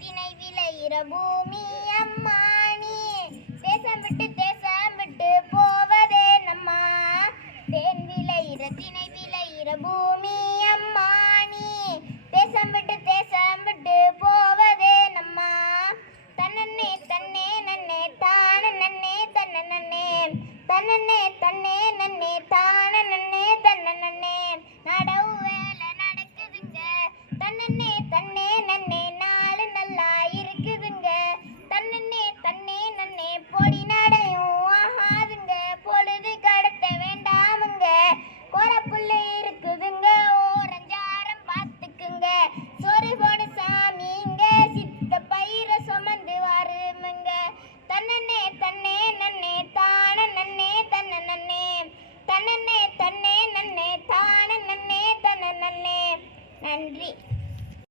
வினை விளையிற பூமி அம்மா நீ தேசம் விட்டு தேசம் விட்டு போவதே நம்மா. தேன் விளையிற திணை விளையிற பூமி அம்மா நீ தேசம் விட்டு தேசம் விட்டு போவதே நம்மா. தன்னே தன்னே நன்னே தான நன்னே தன்ன நன்னே. தன்னே தன்னே நன்னே தான நன்னே தன்ன நன்னே. நடவு வேலை நடக்குதுங்க. தன்னே